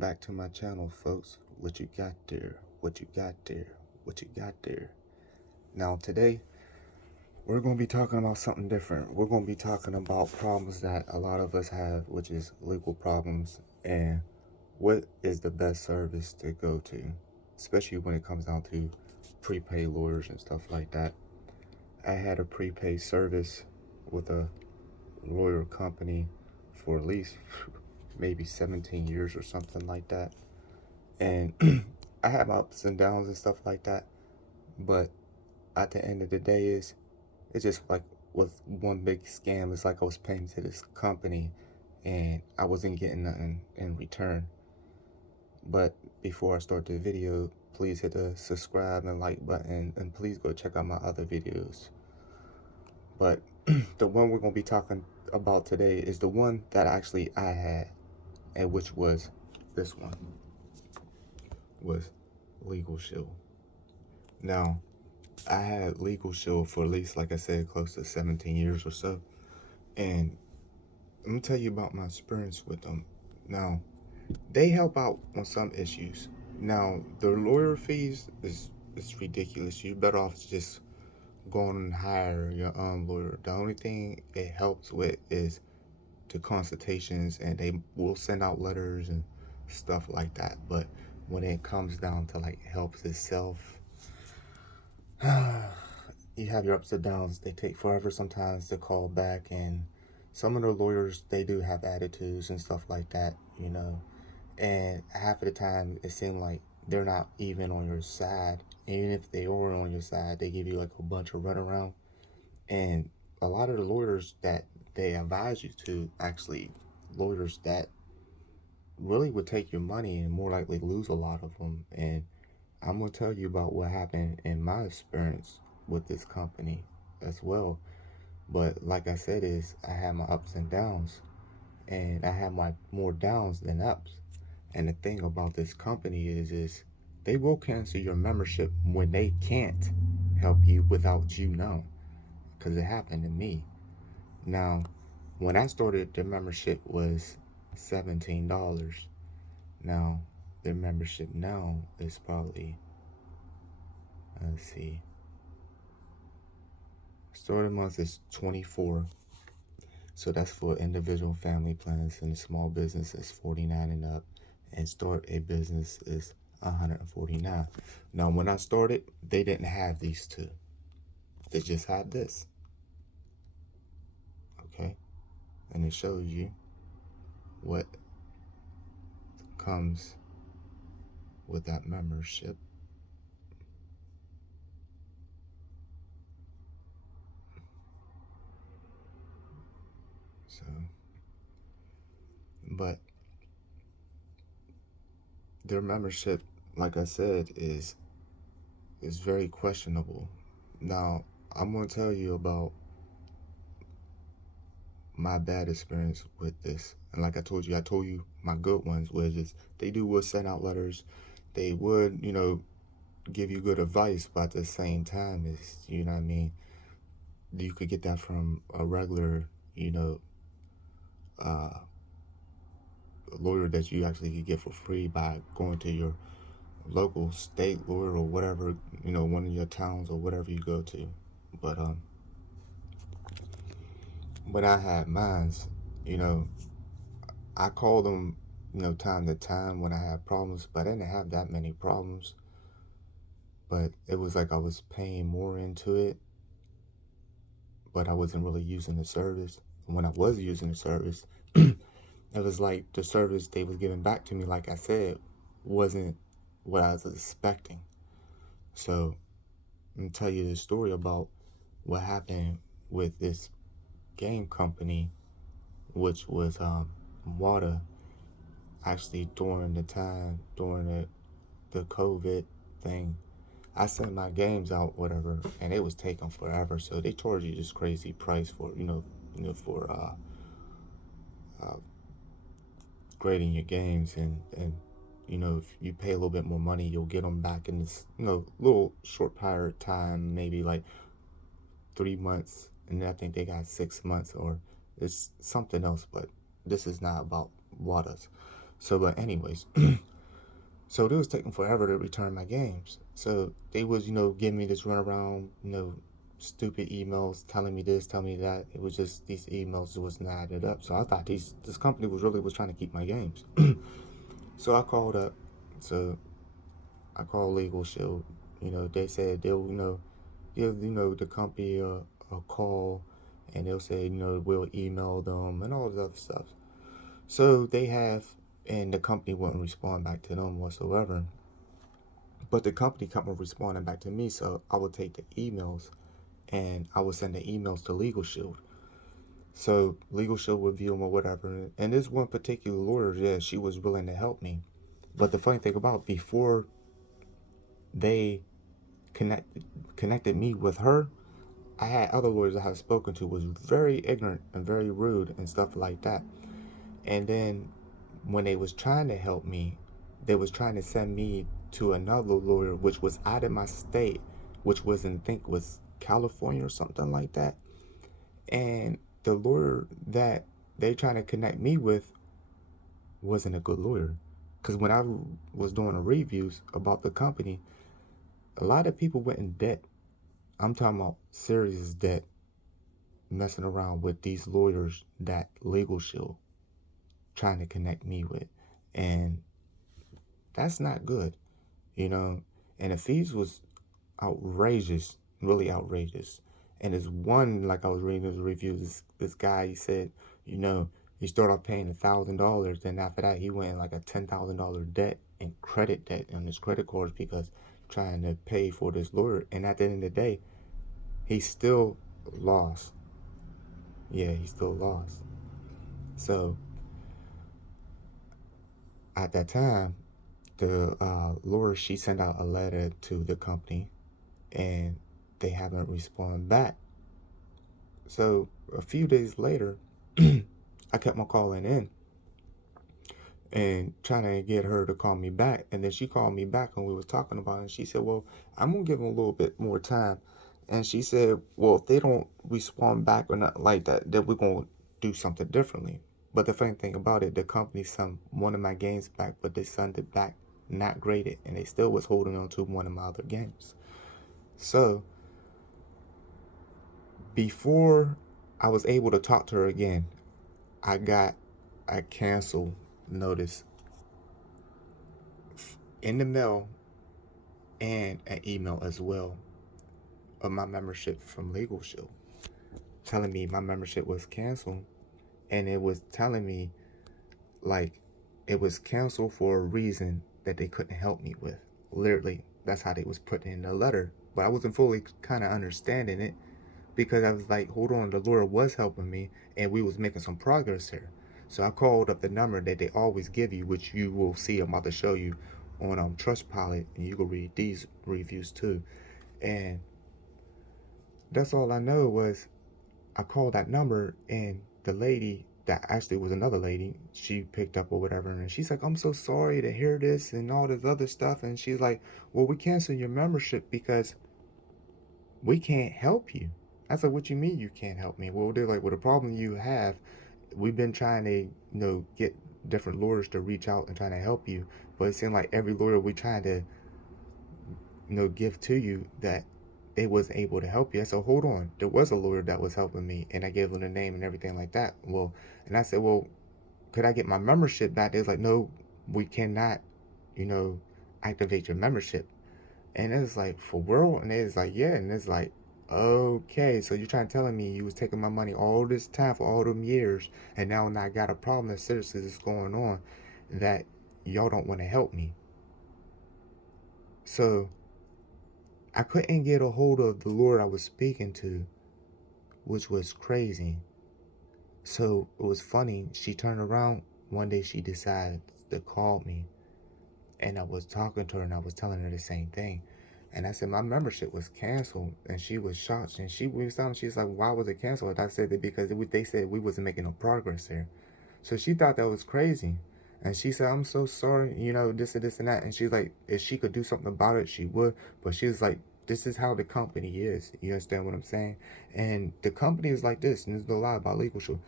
back to my channel, folks. What you got there? What you got there? What you got there? Now today, we're going to be talking about something different. We're going to be talking about problems that a lot of us have, which is legal problems, and what is the best service to go to, especially when it comes down to prepaid lawyers and stuff like that. I had a prepaid service with a lawyer company for at least maybe 17 years or something like that. And I had my ups and downs and stuff like that. But at the end of the day, it's just like with one big scam. It's like I was paying to this company and I wasn't getting nothing in return. But before I start the video, please hit the subscribe and like button, and please go check out my other videos. But the one we're going to be talking about today is the one that actually I had, and which was this one, was Legalshield. Now, I had Legalshield for at least, like I said, close to 17 years or so. And I'm going to tell you about my experience with them. Now, they help out on some issues. Now, their lawyer fees is ridiculous. You're better off just going and hire your own lawyer. The only thing it helps with is the consultations, and they will send out letters and stuff like that. But when it comes down to like helps itself, you have your ups and downs. They take forever sometimes to call back, and some of the lawyers, they do have attitudes and stuff like that, and half of the time it seems like they're not even on your side. Even if they are on your side, they give you like a bunch of runaround. And a lot of the lawyers that they advise you to, actually lawyers that really would take your money and more likely lose a lot of them. And I'm going to tell you about what happened in my experience with this company as well. But like I said, I had my ups and downs, and I had my more downs than ups. And the thing about this company is they will cancel your membership when they can't help you without you knowing, because it happened to me. Now, when I started, the membership was $17. Now, the membership now is probably, let's see, starting month is 24. So that's for individual family plans, and the small business is 49 and up, and start a business is 149. Now, when I started, they didn't have these two. They just had this. Okay? And it shows you what comes with that membership. So, but their membership, like I said, is very questionable. Now, I'm going to tell you about my bad experience with this. And like I told you my good ones, where just they would send out letters. They would, give you good advice, but at the same time, you know what I mean, you could get that from a regular, uh, lawyer that you actually could get for free by going to your local state lawyer or whatever, one of your towns or whatever you go to. But I had mines, you know, I called them, time to time when I had problems, but I didn't have that many problems. But it was like I was paying more into it, but I wasn't really using the service. And when I was using the service, it was like the service they was giving back to me, like I said, wasn't what I was expecting. So I'm gonna tell you the story about what happened with this game company, which was Water. Actually, during the COVID thing, I sent my games out, whatever, and it was taking forever. So they charge you this crazy price for for grading your games, and if you pay a little bit more money, you'll get them back in this little short period of time, maybe like 3 months, and I think they got 6 months, or it's something else. But this is not about Waters. So, but anyways, so it was taking forever to return my games. So they was, giving me this runaround, stupid emails telling me this, telling me that. It was just these emails was not added up. So I thought this company was trying to keep my games. So I called up. So I called Legalshield. They said they'll, give, the company a call, and they'll say, we'll email them and all this other stuff. So they have, and the company wouldn't respond back to them whatsoever. But the company kept on responding back to me, so I would take the emails and I would send the emails to Legalshield. So Legalshield would view them or whatever. And this one particular lawyer, yeah, she was willing to help me. But the funny thing about, before they connected me with her, I had other lawyers I had spoken to was very ignorant and very rude and stuff like that. And then when they was trying to help me, they was trying to send me to another lawyer which was out of my state, which was in, I think was California or something like that. And the lawyer that they trying to connect me with wasn't a good lawyer. Because when I was doing the reviews about the company, a lot of people went in debt. I'm talking about serious debt, messing around with these lawyers that Legalshield trying to connect me with. And that's not good, you know. And the fees was outrageous, really outrageous. And there's one, like I was reading his reviews, this guy, he said, he started off paying $1,000, then after that he went in like a $10,000 debt and credit debt on his credit cards because trying to pay for this lawyer. And at the end of the day, he still lost. Yeah, he still lost. So at that time, the lawyer, she sent out a letter to the company, and they haven't responded back. So a few days later, I kept on calling in and trying to get her to call me back. And then she called me back and we was talking about it. And she said, well, I'm going to give them a little bit more time. And she said, well, if they don't respond back or not like that, then we're going to do something differently. But the funny thing about it, the company sent one of my games back, but they sent it back not graded. And they still was holding on to one of my other games. So before I was able to talk to her again, I got a cancel notice in the mail and an email as well of my membership from Legalshield, telling me my membership was canceled, and it was telling me like it was canceled for a reason that they couldn't help me with. Literally, that's how they was putting in the letter. But I wasn't fully kind of understanding it because I was like, hold on, the lawyer was helping me and we was making some progress here. So I called up the number that they always give you, which you will see. I'm about to show you on Trustpilot, and you can read these reviews too. And that's all I know was I called that number, and the lady that actually was another lady, she picked up or whatever, and she's like, I'm so sorry to hear this and all this other stuff. And she's like, well, we cancel your membership because we can't help you. I said, what you mean you can't help me? Well, they're like, well, the problem you have, we've been trying to, get different lawyers to reach out and trying to help you, but it seemed like every lawyer we tried to, give to you, that they wasn't able to help you. I said, hold on, there was a lawyer that was helping me, and I gave them the name and everything like that. Well, and I said, well, could I get my membership back? They was like, no, we cannot, you know, activate your membership. And it's like, for real? And it's like, yeah. And it's like, okay, so you're trying to tell me you was taking my money all this time for all them years, and now when I got a problem that seriously is going on, that y'all don't want to help me. So I couldn't get a hold of the Lord I was speaking to, which was crazy. So it was funny. She turned around one day. She decided to call me, and I was talking to her and I was telling her the same thing. And I said my membership was canceled, and she was shocked. And she was telling, she's like, "Why was it canceled?" And I said that because they said we wasn't making no progress there. So she thought that was crazy, and she said, "I'm so sorry, this and this and that." And she's like, if she could do something about it, she would. But she was like, "This is how the company is." You understand what I'm saying? And the company is like this, and there's no lie about Legalshield.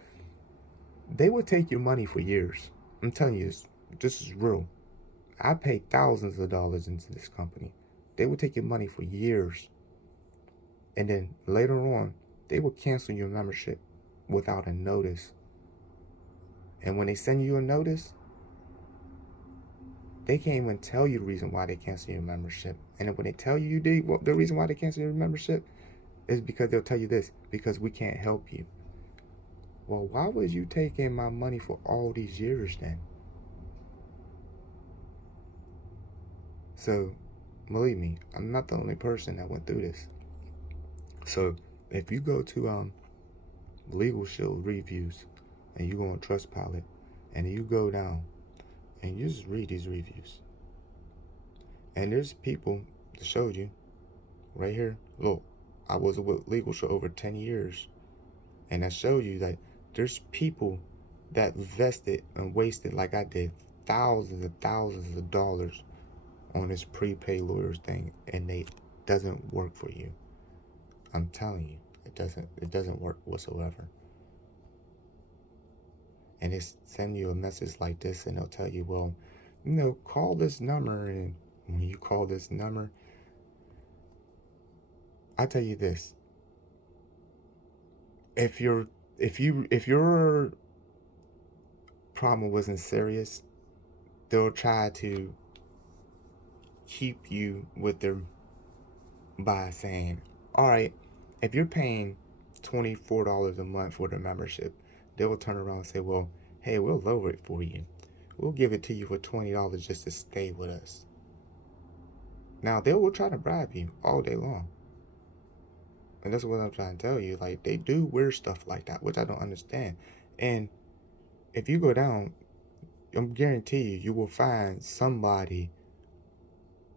They would take your money for years. I'm telling you this. This is real. I paid thousands of dollars into this company. They would take your money for years. And then later on, they would cancel your membership without a notice. And when they send you a notice, they can't even tell you the reason why they cancel your membership. And then when they tell you the reason why they cancel your membership is because they'll tell you this, because we can't help you. Well, why was you taking my money for all these years then? So, believe me, I'm not the only person that went through this. So, if you go to Legalshield reviews and you go on Trustpilot and you go down and you just read these reviews, and there's people that showed you right here. Look, I was with Legalshield over 10 years, and I showed you that there's people that vested and wasted, like I did, thousands and thousands of dollars on this prepaid lawyers thing, and it doesn't work for you. I'm telling you, it doesn't work whatsoever. And it's send you a message like this, and they'll tell you, well, call this number. And when you call this number, I tell you this: if your problem wasn't serious, they'll try to keep you with their by saying, all right, if you're paying $24 a month for the membership, they will turn around and say, well, hey, we'll lower it for you. We'll give it to you for $20 just to stay with us. Now, they will try to bribe you all day long. And that's what I'm trying to tell you. Like, they do weird stuff like that, which I don't understand. And if you go down, I'm guarantee you will find somebody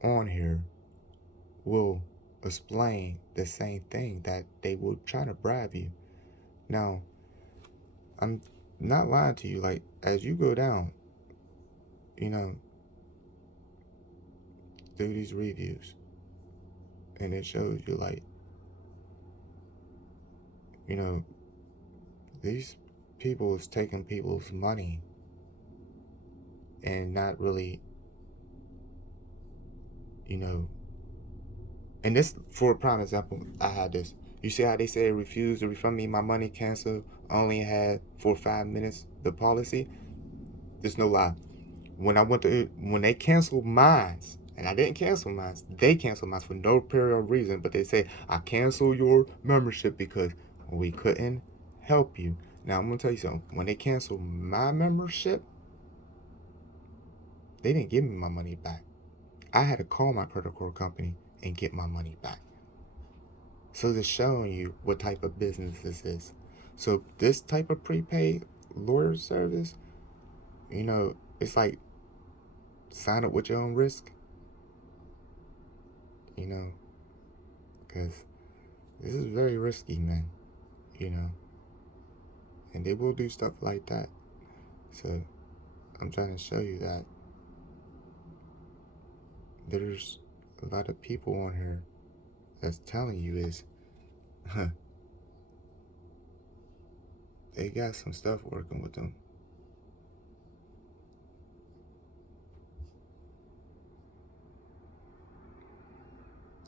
on here will explain the same thing, that they will try to bribe you. Now, I'm not lying to you. Like, as you go down, do these reviews, and it shows you, like, these people is taking people's money and not really, and this, for a prime example, I had this. You see how they say refuse to refund me my money, cancel, only had for 5 minutes the policy? There's no lie. When they canceled mine, and I didn't cancel mine, they canceled mine for no period of reason, but they say, I cancel your membership because we couldn't help you. Now, I'm going to tell you something. When they canceled my membership, they didn't give me my money back. I had to call my credit card company and get my money back. So it's showing you what type of business this is. So this type of prepaid lawyer service, it's like sign up with your own risk, because this is very risky, man, and they will do stuff like that. So I'm trying to show you that there's a lot of people on here that's telling you is, they got some stuff working with them.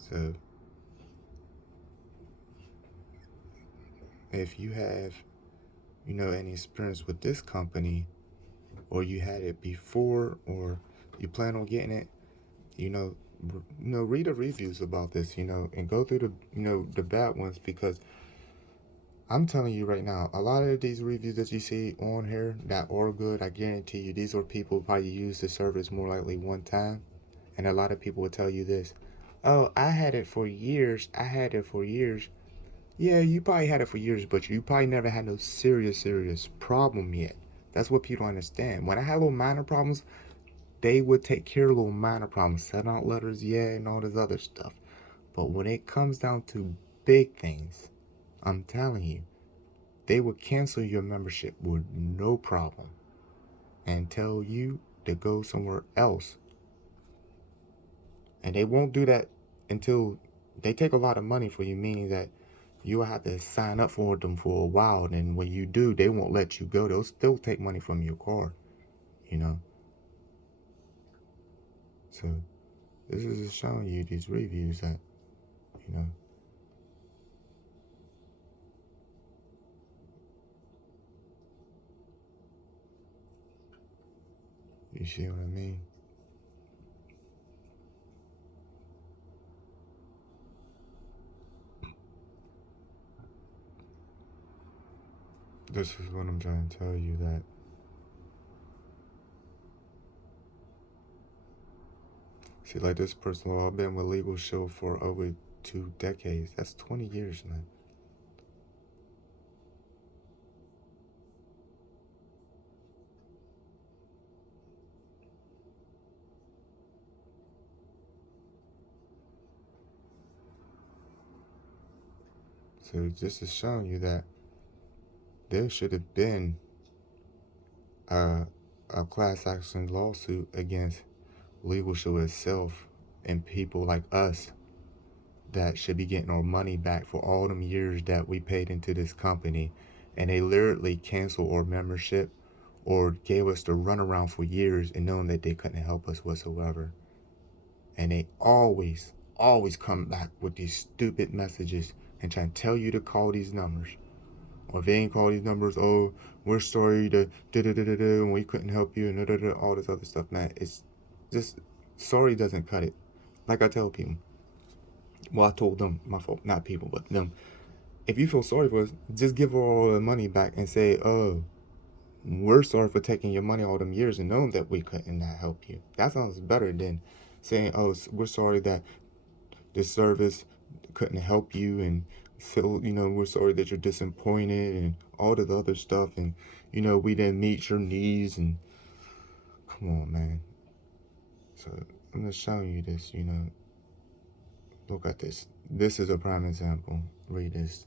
So if you have, any experience with this company, or you had it before, or you plan on getting it, read the reviews about this, and go through the bad ones, because I'm telling you right now, a lot of these reviews that you see on here that are good, I guarantee you, these are people who probably use the service more likely one time. And a lot of people will tell you this: oh, I had it for years. I had it for years. Yeah, you probably had it for years, but you probably never had no serious problem yet. That's what people don't understand. When I had little minor problems, they would take care of little minor problems, send out letters, yeah, and all this other stuff. But when it comes down to big things, I'm telling you, they would cancel your membership with no problem and tell you to go somewhere else. And they won't do that until they take a lot of money for you, meaning that you will have to sign up for them for a while. And when you do, they won't let you go. They'll still take money from your card, So this is just showing you these reviews that, you know, you see what I mean? This is what I'm trying to tell you, that see, like this person, well, I've been with Legalshield for over 2 decades. That's 20 years, man. So this is showing you that there should have been a, a class action lawsuit against Legalshield itself and people like us that should be getting our money back for all them years that we paid into this company, and they literally canceled our membership or gave us the runaround for years and knowing that they couldn't help us whatsoever. And they always come back with these stupid messages and try to tell you to call these numbers. Or if they ain't call these numbers, oh, we're sorry to da-da-da-da-da, and we couldn't help you, and da-da-da, all this other stuff, man. It's just, sorry doesn't cut it. Like I tell people, well, I told them, my fault, not people, but them, if you feel sorry for us, just give her all the money back and say, oh, we're sorry for taking your money all them years and knowing that we couldn't help you. That sounds better than saying, oh, we're sorry that this service couldn't help you, and feel, we're sorry that you're disappointed and all the other stuff, and we didn't meet your needs. And come on, man. So I'm just showing you this. Look at this. This is a prime example. Read this.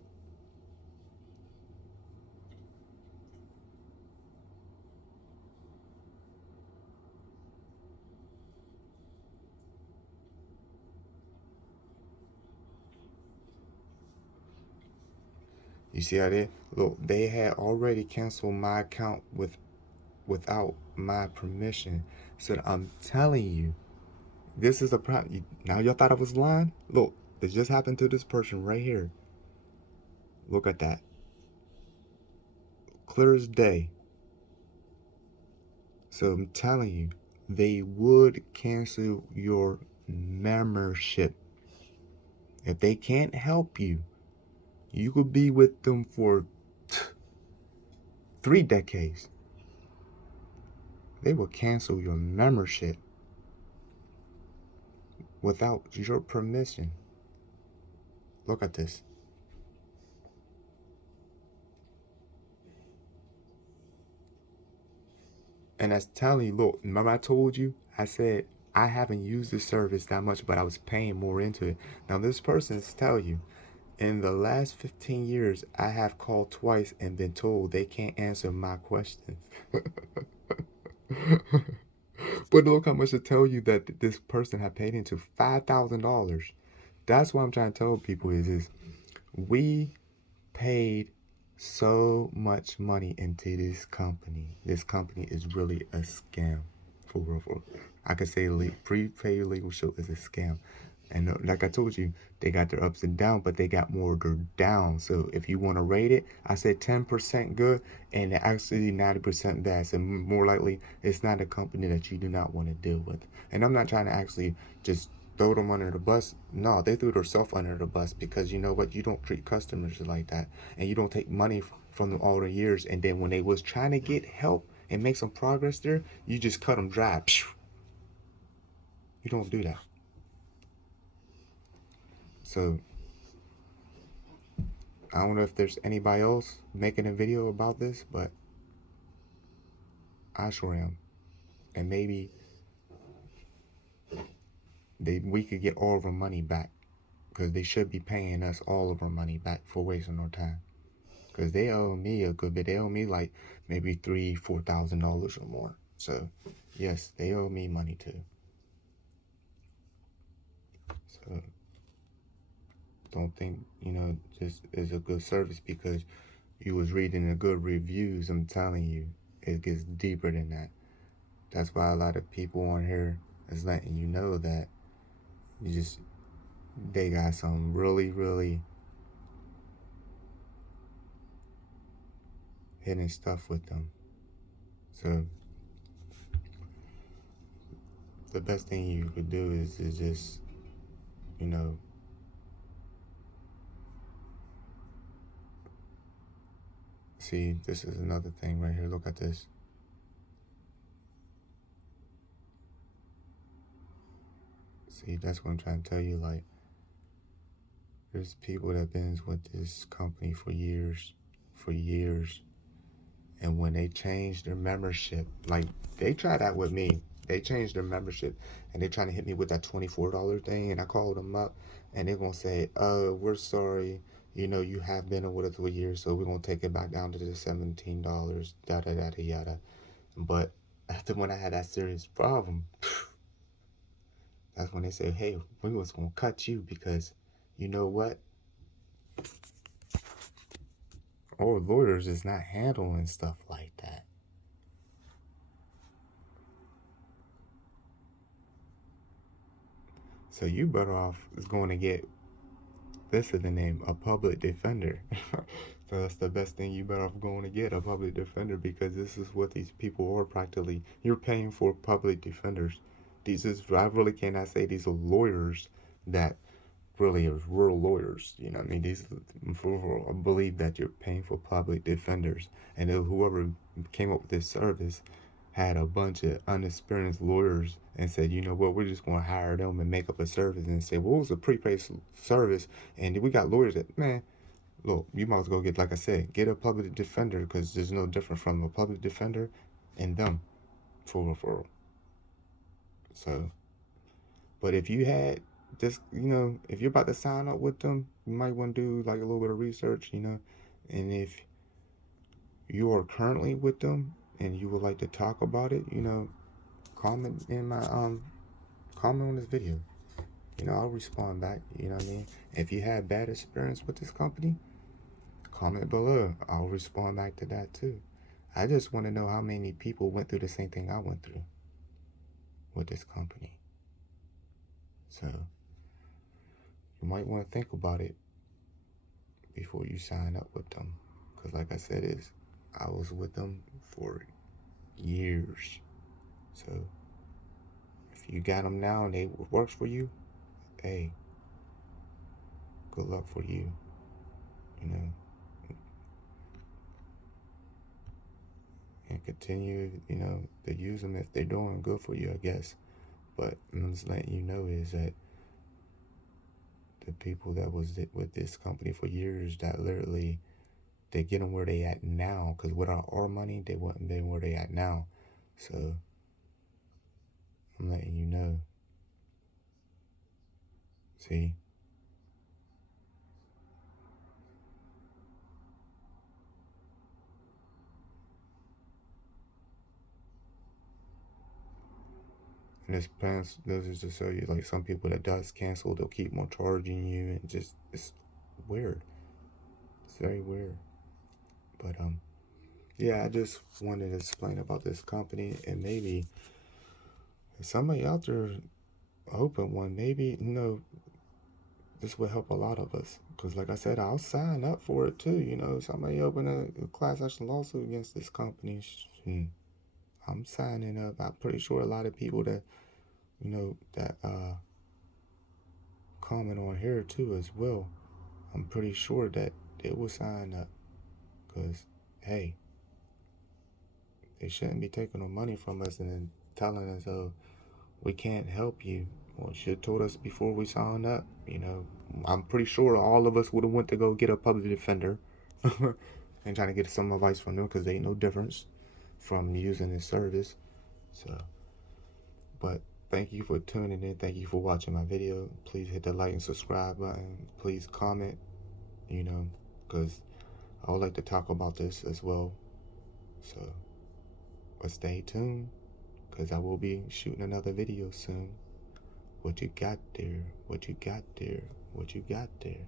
You see how they had already canceled my account without my permission. So I'm telling you, this is a problem. Now y'all thought I was lying? Look, this just happened to this person right here. Look at that. Clear as day. So I'm telling you, they would cancel your membership. If they can't help you, you could be with them for 3 decades. They will cancel your membership without your permission. Look at this. And that's telling you, look, remember I told you? I said I haven't used this service that much, but I was paying more into it. Now this person's telling you, in the last 15 years, I have called twice and been told they can't answer my questions. But look how much to tell you that this person had paid into $5,000. That's what I'm trying to tell people is we paid so much money into this company. This company is really a scam. For real, for real. I could say Prepaid Legalshield is a scam. And like I told you, they got their ups and downs, but they got more of their downs. So if you want to rate it, I said 10% good and actually 90% bad. So more likely, it's not a company that you do not want to deal with. And I'm not trying to actually just throw them under the bus. No, they threw themselves under the bus, because you know what? You don't treat customers like that. And you don't take money from them all the years. And then when they was trying to get help and make some progress there, you just cut them dry. You don't do that. So I don't know if there's anybody else making a video about this, but I sure am. And maybe we could get all of our money back, because they should be paying us all of our money back for wasting our time. Because they owe me a good bit. They owe me like maybe $3,000-$4,000 or more. So yes, they owe me money too. So don't think just is a good service because you was reading the good reviews. I'm telling you, it gets deeper than that. That's why a lot of people on here It's letting you know that they got some really, really hidden stuff with them. So the best thing you could do is just, you know, see, this is another thing right here. Look at this. See, that's what I'm trying to tell you. Like, there's people that have been with this company for years, and when they changed their membership, like they tried that with me. They changed their membership, and they're trying to hit me with that $24 thing. And I called them up, and they're gonna say, we're sorry. You know, you have been with us for years, so we're gonna take it back down to the $17. Yada yada yada. But after when I had that serious problem, that's when they said, hey, we was gonna cut you because, you know what? Our lawyers is not handling stuff like that. So you better off is going to get, this is the name, a public defender. So that's the best thing you better off going to get, a public defender, because this is what these people are practically. You're paying for public defenders. These is, I really cannot say these are lawyers that really are real lawyers. You know what I mean? These, I believe that you're paying for public defenders. And whoever came up with this service had a bunch of unexperienced lawyers and said, you know what, we're just going to hire them and make up a service and say, well, it was a prepaid service. And we got lawyers that, man, look, you might as well get, like I said, get a public defender, because there's no different from a public defender and them for referral. So, but if you had just, you know, if you're about to sign up with them, you might want to do like a little bit of research, you know, and if you are currently with them and you would like to talk about it, you know, comment in my comment on this video. You know, I'll respond back. You know what I mean? If you had bad experience with this company, comment below. I'll respond back to that too. I just want to know how many people went through the same thing I went through with this company. So you might want to think about it before you sign up with them, because like I said, I was with them for years. So if you got them now and it works for you, hey, good luck for you. You know, and continue, you know, to use them if they're doing good for you, I guess. But I'm just letting you know is that the people that was with this company for years, that literally, they get them where they at now, because without our money, they wouldn't been where they at now. So I'm letting you know. See? And this plans, those is to show you, like, some people that does cancel, they'll keep on charging you, and just, it's weird. It's very weird. But yeah, I just wanted to explain about this company, and maybe if somebody out there open one, maybe, you know, this would help a lot of us. Because like I said, I'll sign up for it too. You know, somebody open a class action lawsuit against this company, I'm signing up. I'm pretty sure a lot of people that, you know, that comment on here too as well, I'm pretty sure that they will sign up. Because, hey, they shouldn't be taking no money from us and then telling us, oh, we can't help you. Well, should have told us before we signed up. You know, I'm pretty sure all of us would have went to go get a public defender and trying to get some advice from them, because they ain't no difference from using this service. So, but thank you for tuning in. Thank you for watching my video. Please hit the like and subscribe button. Please comment, you know, because I would like to talk about this as well. So, but stay tuned, because I will be shooting another video soon. What you got there? What you got there? What you got there?